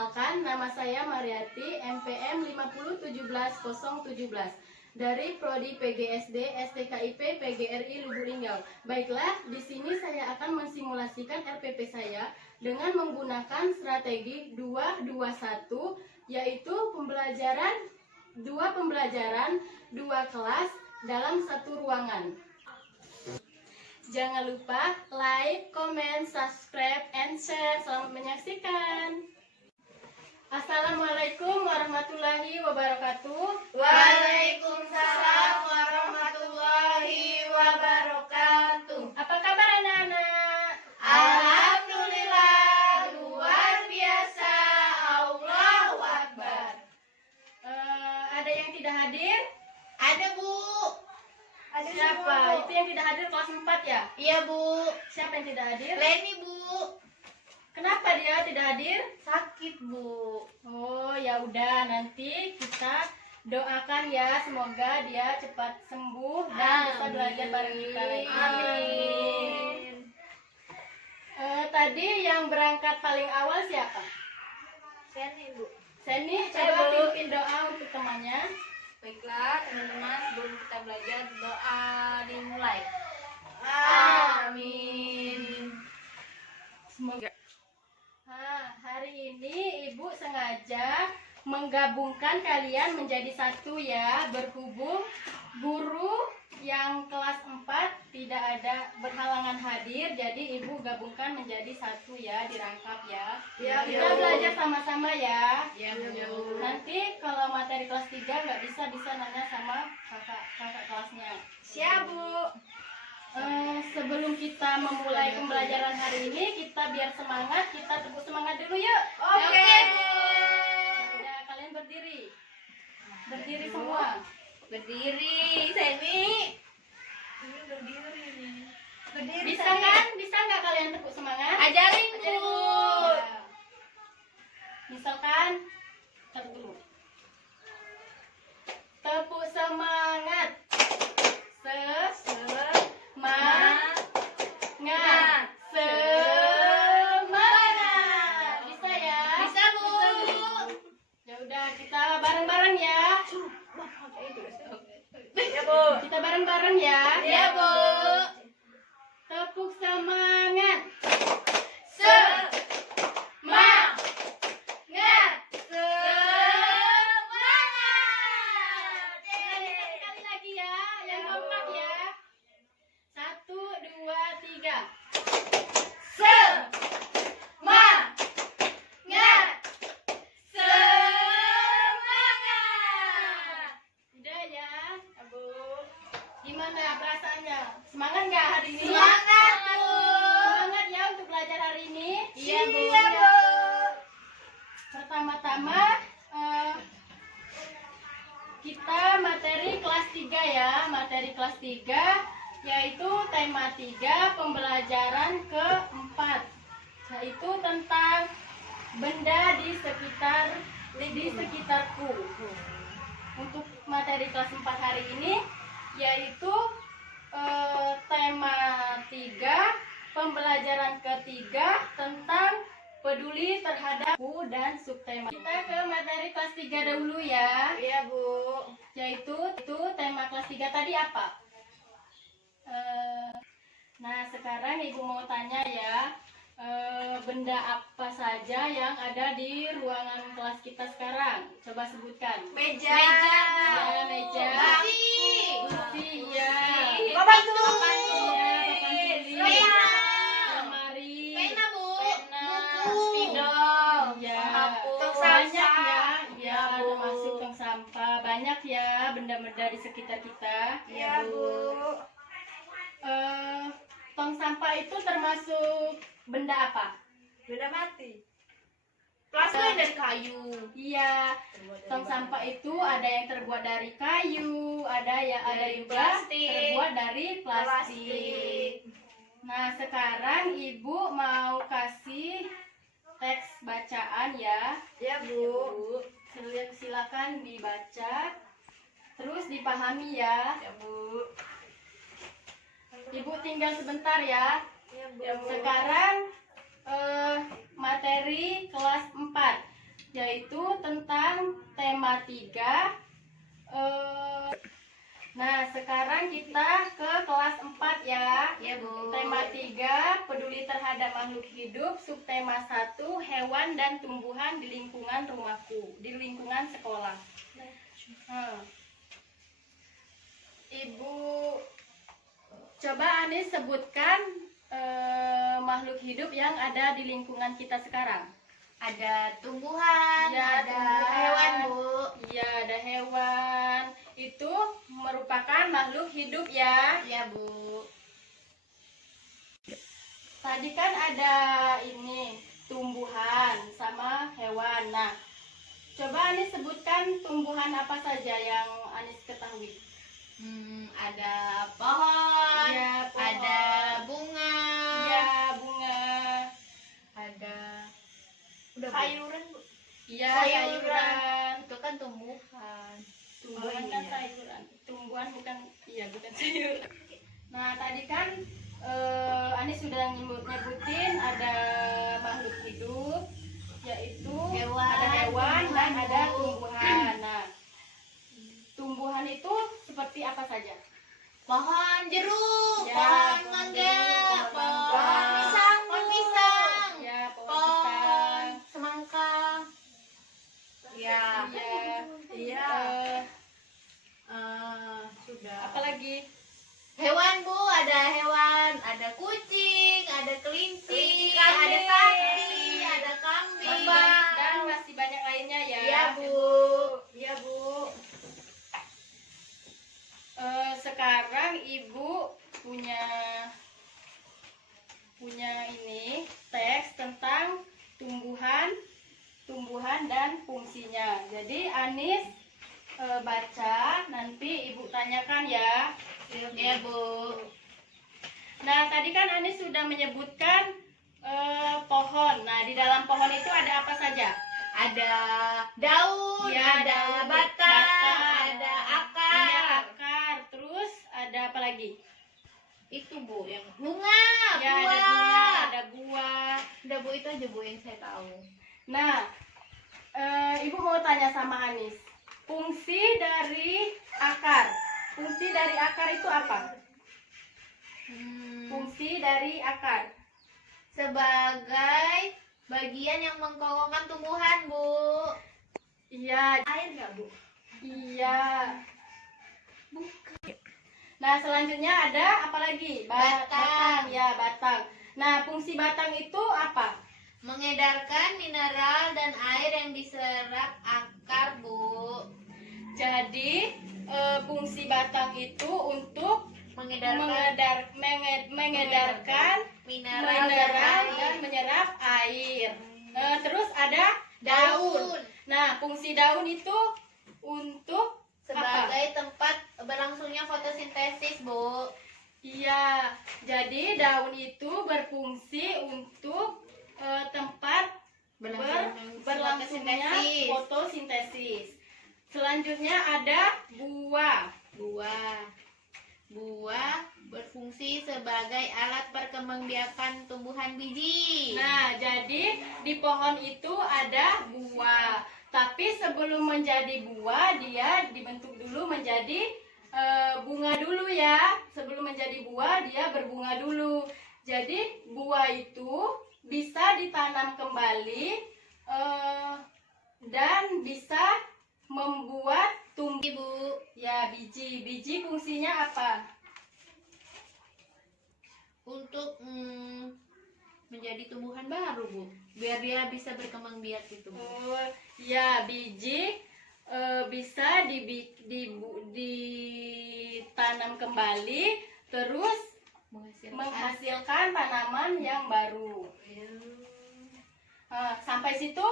Perkenalkan, nama saya Mariati, MPM 5017017 dari Prodi PGSD STKIP PGRI Lubuk Linggau. Baiklah, di sini saya akan mensimulasikan RPP saya dengan menggunakan strategi 221, yaitu dua pembelajaran, 2 kelas dalam satu ruangan. Jangan lupa like, comment, subscribe, and share. Selamat menyaksikan. Assalamualaikum warahmatullahi wabarakatuh. Waalaikumsalam warahmatullahi wabarakatuh. Apa kabar anak-anak? Alhamdulillah, luar biasa. Allahu Akbar. Ada yang tidak hadir? Ada, Bu. Ada siapa? Itu yang tidak hadir kelas 4 ya? Iya, Bu. Siapa yang tidak hadir? Leni, Bu. Kenapa dia tidak hadir? Sakit, Bu. Oh, ya udah, nanti kita doakan ya, semoga dia cepat sembuh dan bisa belajar bareng kita lagi. Amin. Tadi yang berangkat paling awal siapa? Seni, Bu. Seni, Saya, coba Bu. pimpin doa untuk temannya. Baiklah, teman-teman, sebelum kita belajar, doa dimulai. Amin. Semoga. Hari ini Ibu sengaja menggabungkan kalian menjadi satu ya, berhubung guru yang kelas 4 tidak ada berhalangan hadir, jadi Ibu gabungkan menjadi satu ya, dirangkap ya. Ya, Kita Bu. belajar sama-sama ya. Ya, Bu. Nanti kalau materi kelas 3 nggak bisa nanya sama kakak kelasnya. Siap, Bu. Sebelum kita memulai pembelajaran hari ini, kita biar semangat, kita tepuk semangat dulu yuk. Oke, Bu. Ya, kalian berdiri. Berdiri semua. Berdiri, Seni. Ini berdiri nih. Berdiri. Bisa kan? Bisa nggak kalian tepuk semangat? Ajarin, Bu. Ya. Misalkan, taruh dulu. Tepuk semangat. Semangat. Semangat. Bisa ya? Bisa, Bu. Ya udah, kita bareng-bareng ya. Ya, Bu. Kita bareng-bareng ya. Ya, Bu. Tepuk semangat. Semangat. Sekali lagi ya, yang kompak ya. 1, 2, 3. Semangat. Udah ya, Bu. Gimana perasaannya? Semangat nggak hari ini? Semangat, Bu. Semangat ya untuk belajar hari ini. Iya, Bu. Iya, Bu. Pertama-tama kita materi kelas 3 ya. Materi kelas 3 yaitu tema 3 pembelajaran keempat, yaitu tentang benda di sekitarku. Untuk materi kelas 4 hari ini yaitu tema 3 pembelajaran ketiga tentang peduli terhadapku dan subtema. Kita ke materi kelas 3 dahulu ya. Iya, Bu. Yaitu tema kelas 3 tadi apa? Nah, sekarang Ibu mau tanya ya, benda apa saja yang ada di ruangan kelas kita sekarang? Coba sebutkan. Meja. Ya, meja. Kursi. Ya. Papan tulis. Ya, papan tulis. Pena. Lemari. Pena, Bu. Pena. Buku. Spidol. Ya, Tong banyak sampah. ya. Ya, Ya, Bu. termasuk tong sampah. Banyak ya benda-benda di sekitar kita. Iya, Bu. Tong sampah itu termasuk benda apa? Benda mati. Plastik dari kayu. Iya, tong sampah itu ada yang terbuat dari kayu, ada Dari juga plastik. terbuat dari plastik. Nah, sekarang Ibu mau kasih teks bacaan ya. Ya, Bu. Silakan dibaca, terus dipahami ya. Ya, Bu. Ibu tinggal sebentar ya. Ya, Bu. Sekarang materi kelas 4. yaitu tentang tema 3. Nah, sekarang kita ke kelas 4 ya. Ya, Bu. Tema 3, peduli terhadap makhluk hidup. Subtema 1, hewan dan tumbuhan di lingkungan rumahku, di lingkungan sekolah. Ibu coba Anis sebutkan makhluk hidup yang ada di lingkungan kita sekarang. Ada tumbuhan, Ya, ada tumbuhan. hewan, Bu. Iya, ada hewan. Itu merupakan makhluk hidup ya. Ya, Bu. Tadi kan ada ini tumbuhan sama hewan. Nah, coba Anis sebutkan tumbuhan apa saja yang Anis ketahui. Ada pohon, Ya, pohon. ada bunga, Iya, bunga. ada Bu. sayuran, Bu. Iya, Sayuran. sayuran. Itu kan tumbuhan. Tumbuhan Oh, kan iya. sayuran. Tumbuhan bukan sayuran. Nah, tadi kan Anis sudah nyebutin ada makhluk hidup, yaitu Hewan, ada hewan dan tumbuhan, ada Bu. tumbuhan. Nah, tumbuhan itu seperti apa saja? Pohon jeruk, Ya, pohon pohon mangga, jeruk, pohon mangga. pohon pisang, pohon pisang, Ya, pohon pohon pisang. semangka. Ya. Iya. Sudah. Apalagi? Hewan, Bu, ada hewan, ada kucing, ada kelinci, Kelinci, ada kambing. sapi, ada kambing. Dan masih banyak lainnya ya. Iya, Bu. Iya, Bu. Sekarang Ibu punya ini teks tentang tumbuhan dan fungsinya. Jadi Anis baca, nanti Ibu tanyakan ya. Ya, Bu. Nah, tadi kan Anis sudah menyebutkan pohon. Nah, di dalam pohon itu ada apa saja? Ada daun, Ya, ada daun, batang, ada akar. Iya, akar. Terus ada apa lagi? Itu, Bu, yang bunga, Ya, buah. ada bunga, ada buah. Udah, Bu, itu aja, Bu, yang saya tahu. Nah, Ibu mau tanya sama Anis, fungsi dari akar. Fungsi dari akar itu apa? Fungsi dari akar. Sebagai bagian yang mengkokohkan tumbuhan, Bu. Iya. Air nggak, Bu? Iya. Nah, selanjutnya ada apa lagi? Batang. Ya, batang. Nah, fungsi batang itu apa? Mengedarkan mineral dan air yang diserap akar, Bu. Jadi, fungsi batang itu untuk Mengedarkan mengedarkan mineral dan dan menyerap air. Terus ada daun. Nah, fungsi daun itu untuk Sebagai tempat berlangsungnya fotosintesis, Bu. Iya, jadi daun itu berfungsi untuk tempat berlangsungnya fotosintesis. Selanjutnya ada buah. Buah berfungsi sebagai alat perkembangbiakan tumbuhan biji. Nah, jadi di pohon itu ada buah. Tapi sebelum menjadi buah, dia dibentuk dulu menjadi bunga dulu ya. Sebelum menjadi buah, dia berbunga dulu. Jadi buah itu bisa ditanam kembali dan bisa membuat tumbuh. Bu, Ya, biji fungsinya apa? untuk menjadi tumbuhan baru, Bu. Biar dia bisa berkembang biak gitu, Bu. Ya, biji bisa ditanam kembali, terus menghasilkan tanaman yang baru. Sampai situ,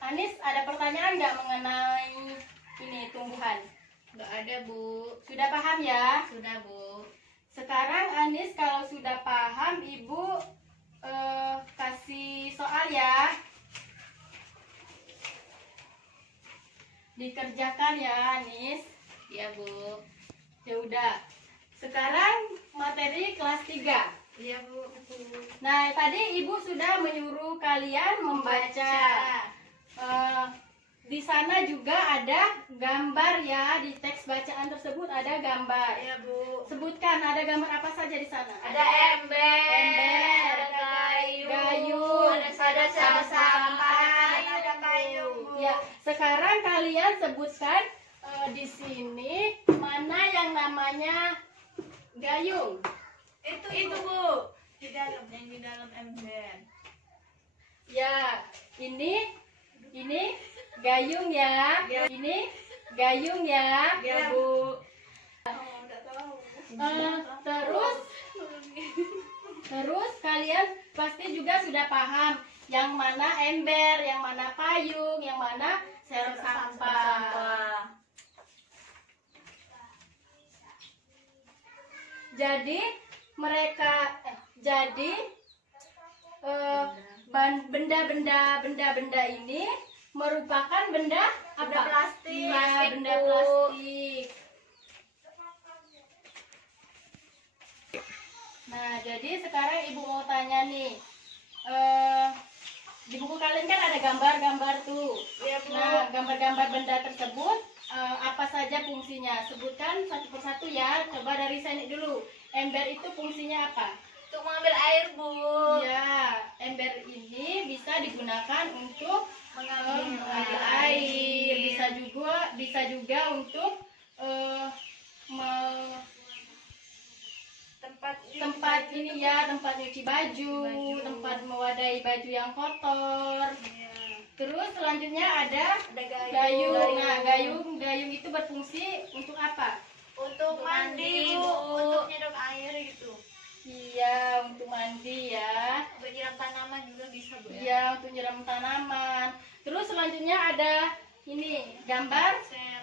Anis ada pertanyaan nggak mengenai ini tumbuhan? Nggak ada, Bu. Sudah paham ya? Sudah, Bu. Sekarang Anis kalau sudah paham, Ibu kasih soal ya. Dikerjakan ya, Anis. Ya, Bu. Ya udah. Sekarang materi kelas 3. Iya, Bu. Nah, tadi Ibu sudah menyuruh kalian membaca di sana juga ada gambar ya, di teks bacaan tersebut ada gambar. Ya Bu. Sebutkan ada gambar apa saja di sana? Ada ember, ada gayung, ada sampah, ada payung Bu. Ya, sekarang kalian sebutkan di sini mana yang namanya gayung. Itu Bu. Yang di dalam ember. Ya, ini gayung ya. Ini gayung ya. Ya Bu. Terus kalian pasti juga sudah paham yang mana ember, yang mana payung, yang mana serok sampah. Jadi benda-benda ini merupakan benda apa? Benda plastik. Ya, benda plastik. Nah, jadi sekarang ibu mau tanya nih, di buku kalian kan ada gambar-gambar tuh. Ya Bu. Nah, gambar-gambar benda tersebut apa saja fungsinya? Sebutkan satu persatu ya. Coba dari Seni dulu. Ember itu fungsinya apa? Untuk mengambil air Bu. Ya, ember ini bisa digunakan untuk mengambil air. Bisa juga untuk tempat ini ya, tempat nyuci baju, tempat mewadahi baju yang kotor. Terus selanjutnya ada gayung. Nah, gayung itu berfungsi untuk apa? Untuk mandi Bu. Untuk nyedot air gitu. Iya, untuk mandi ya. Untuk nyiram tanaman juga bisa Bu ya. Iya, untuk nyiram tanaman. Terus selanjutnya ada ini gambar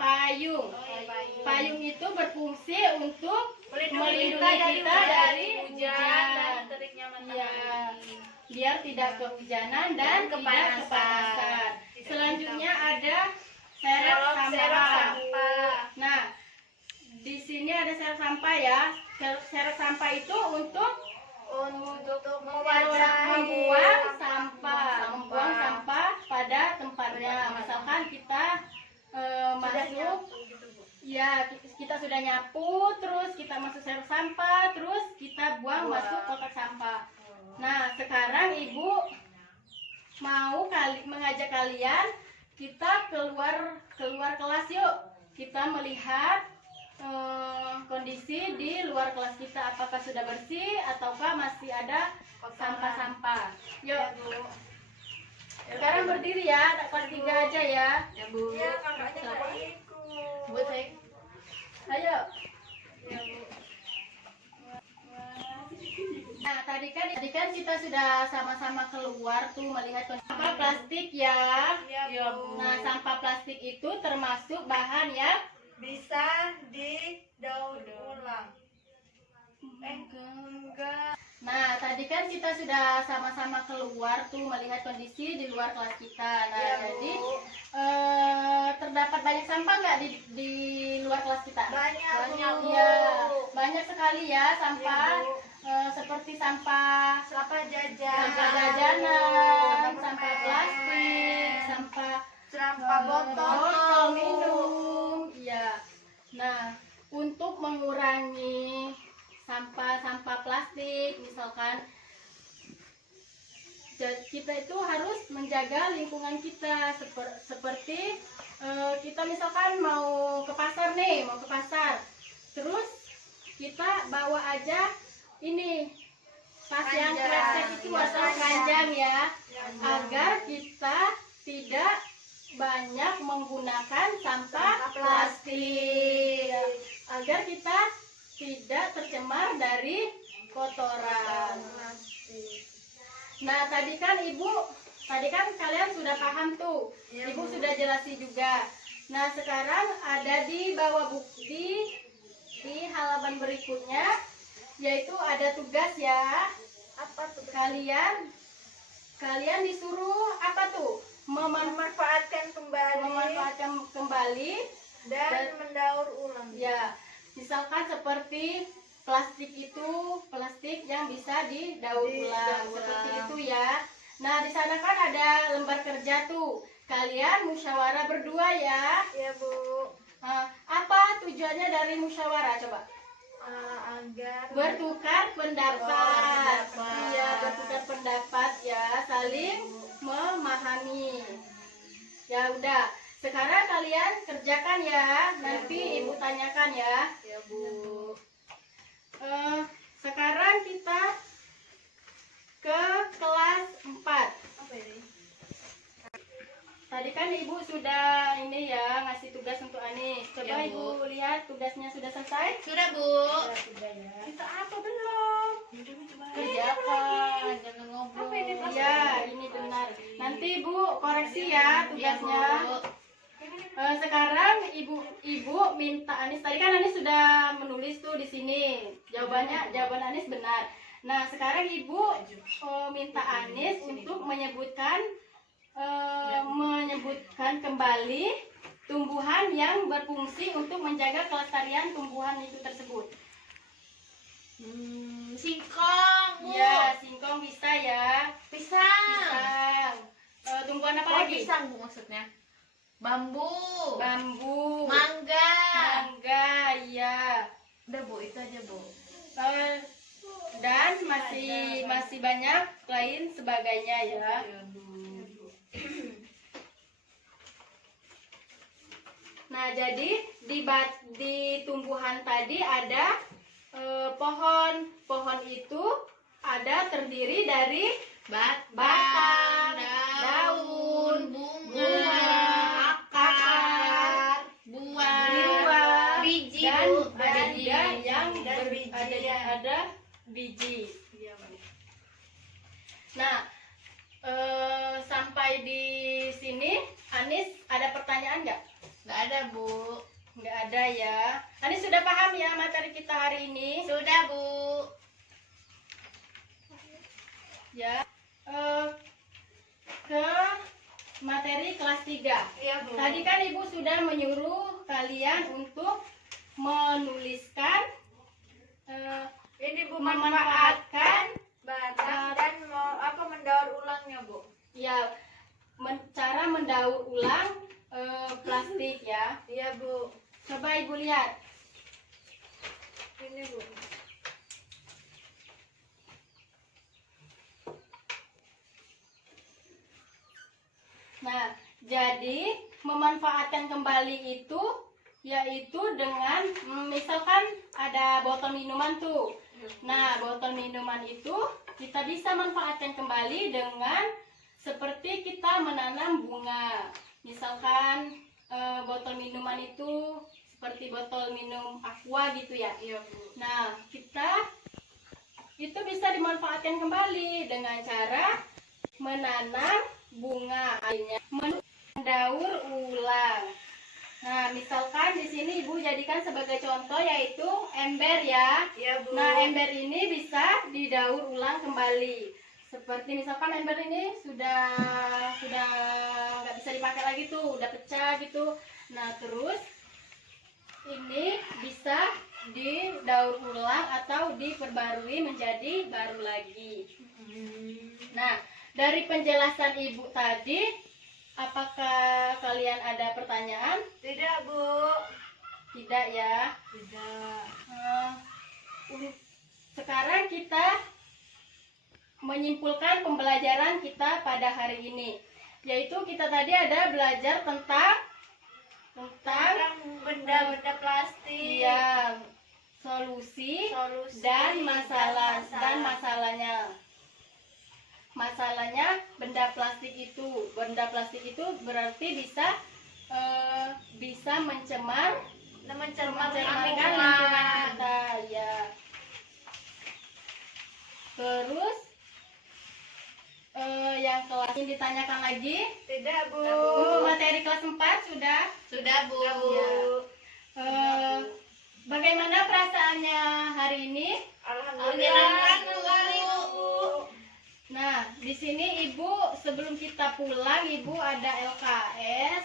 payung. Payung itu berfungsi untuk melindungi kita dari hujan dan teriknya matahari. Iya, biar tidak kehujanan dan tidak kepanasan. Selanjutnya ada serep sampah. Nah, di sini ada serep sampah ya. Serep sampah itu untuk membuang sampah pada tempatnya. Misalkan kita masuk, ya kita sudah nyapu, terus kita masuk serep sampah, terus kita buang masuk kotak sampah. Nah, sekarang ibu mau mengajak kalian kita keluar kelas yuk. Kita melihat kondisi di luar kelas kita, apakah sudah bersih ataukah masih ada sampah-sampah. Yuk. Sekarang berdiri ya, kelas 3 aja ya. Ya Bu. Iya, kakaknya nggak ikut. Bu, saya. Ayo. Nah, tadi kan kita sudah sama-sama keluar tuh melihat sampah plastik ya. Ya Bu. Nah, sampah plastik itu termasuk bahan yang Bisa didaur ulang. Enggak. Nah, tadi kan kita sudah sama-sama keluar tuh melihat kondisi di luar kelas kita. Nah, Ya, jadi Bu. terdapat banyak sampah nggak di luar kelas kita? Banyak, Bu. Ya, banyak sekali ya sampah. Ya, Bu. Seperti sampah jajanan, sampah plastik, sampah botol minum. Iya. Nah, untuk mengurangi sampah plastik, misalkan kita itu harus menjaga lingkungan kita seperti kita misalkan mau ke pasar, terus kita bawa aja ini tas yang kresek itu atau keranjang ya, agar kita tidak banyak menggunakan sampah plastik, agar kita tidak tercemar dari kotoran. Nah, tadi kan kalian sudah paham tuh, Ibu sudah jelasin juga. Nah, sekarang ada di bawah buku di halaman berikutnya, yaitu ada tugas ya. Apa tuh? Kalian disuruh apa tuh? Memanfaatkan kembali dan mendaur ulang. Ya, misalkan seperti plastik yang bisa didaur ulang, seperti itu ya. Nah, di sana kan ada lembar kerja tuh. kalian musyawarah berdua ya. Iya Bu. Apa tujuannya dari musyawarah coba? Agar Bertukar pendapat. Iya, bertukar pendapat ya, saling memahami. Ya udah, sekarang kalian kerjakan ya. Nanti Ibu tanyakan ya. ya Bu. Sekarang kita ke kelas 4. Apa ini? Tadi kan Ibu sudah ini ya ngasih tugas untuk Anis. Coba Ya, Bu. Ibu lihat tugasnya sudah selesai? Sudah Bu. Ya, sudah ya. Kita apa belum? Kerjakan. Jangan ngobrol. Iya, ini benar. Nanti Ibu koreksi ya tugasnya. Bu. Sekarang Ibu minta Anis. Tadi kan Anis sudah menulis tuh di sini. Jawaban Anis benar. Nah, sekarang Ibu minta Anis untuk menyebutkan kembali tumbuhan yang berfungsi untuk menjaga kelestarian tumbuhan itu tersebut. Singkong Bu. Ya, singkong bisa ya. Pisang. Tumbuhan apa Oh, lagi? pisang Bu maksudnya. Bambu. Bambu. Mangga. Mangga, iya. Udah Bu, itu aja Bu. Dan masih banyak lain sebagainya ya. Nah, jadi di tumbuhan tadi ada pohon. Pohon itu ada terdiri dari batang, daun, bunga, akar, buah, biji dan Bu. ada biji. Nah, sampai di sini Anis ada pertanyaan nggak? Nggak ada Bu. Nggak ada ya. Anis sudah paham ya materi kita hari ini? Sudah Bu. Ya. Ke materi kelas 3. Iya Bu. Tadi kan Ibu sudah menyuruh kalian untuk menuliskan Ini Bu memanfaatkan batang dan mendaur ulangnya Bu. ya cara mendaur ulang plastik ya. Iya Bu. Coba Ibu lihat. Ini Bu. Nah, jadi memanfaatkan kembali itu yaitu dengan misalkan ada botol minuman tuh. Nah, botol minuman itu kita bisa manfaatkan kembali dengan seperti kita menanam bunga. Misalkan botol minuman itu seperti botol minum aqua gitu ya. Iya Bu. Nah, kita itu bisa dimanfaatkan kembali dengan cara menanam bunga akhirnya mendaur ulang. Nah, misalkan di sini Ibu jadikan sebagai contoh yaitu ember ya. Iya Bu. Nah, ember ini bisa didaur ulang kembali. Seperti misalkan ember ini sudah nggak bisa dipakai lagi tuh, udah pecah gitu. Nah, terus ini bisa didaur ulang atau diperbarui menjadi baru lagi. Nah, dari penjelasan Ibu tadi, apakah kalian ada pertanyaan? Tidak Bu. Tidak ya. Tidak. Sekarang kita menyimpulkan pembelajaran kita pada hari ini, yaitu kita tadi ada belajar tentang Benda-benda plastik. ya solusi dan masalahnya. Masalahnya benda plastik itu berarti bisa mencemarkan lingkungan kita ya. Terus yang kelas ini ditanyakan lagi. Tidak Bu. Untuk materi kelas 4 sudah. Sudah Bu. Ya. Bagaimana perasaannya hari ini? Alhamdulillah Bu. Nah, di sini Ibu sebelum kita pulang Ibu ada LKS.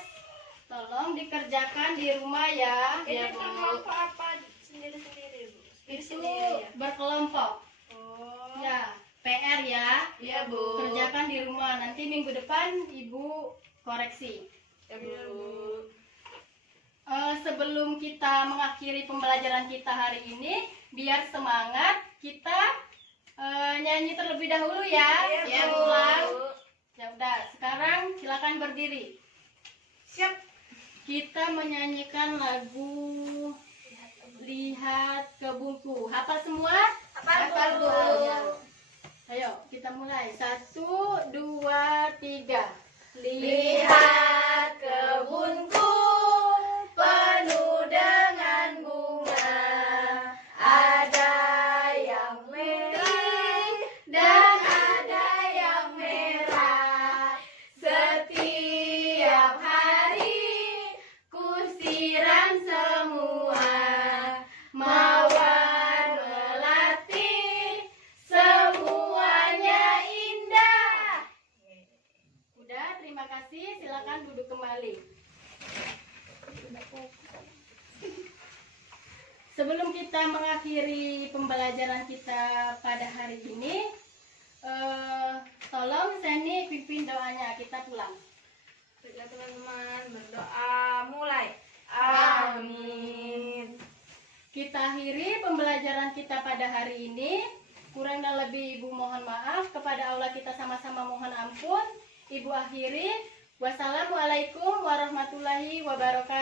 Tolong dikerjakan di rumah ya. Ini Ya, Bu. kelompok apa sendiri-sendiri Bu? Itu Sendiri ya. berkelompok. Oh. Ya, PR ya. Iya Bu. Kerjakan di rumah. Nanti minggu depan Ibu koreksi. Ya benar, Bu. Sebelum kita mengakhiri pembelajaran kita hari ini, biar semangat, kita nyanyi terlebih dahulu ya. Iya, Ya, sebelum Bu. pulang. Ya udah, sekarang silakan berdiri. Siap. Kita menyanyikan lagu Lihat ke Buku. Hafal semua? Hafal, Bu. Ya. Ayo, kita mulai. 1, 2, 3. Lihat kebunku penuh dengan bunga, ada yang merah dan ada yang merah. Setiap hari ku siram semua, mawar melati, semuanya indah. Udah, terima kasih. Silakan duduk kembali. Sebelum kita mengakhiri pembelajaran kita pada hari ini, tolong Seni pimpin doanya, kita pulang. Baiklah teman-teman, berdoa mulai. Amin. Kita akhiri pembelajaran kita pada hari ini. Kurang dan lebih Ibu mohon maaf. Kepada Allah kita sama-sama mohon ampun. Ibu akhiri. Wassalamualaikum warahmatullahi wabarakatuh.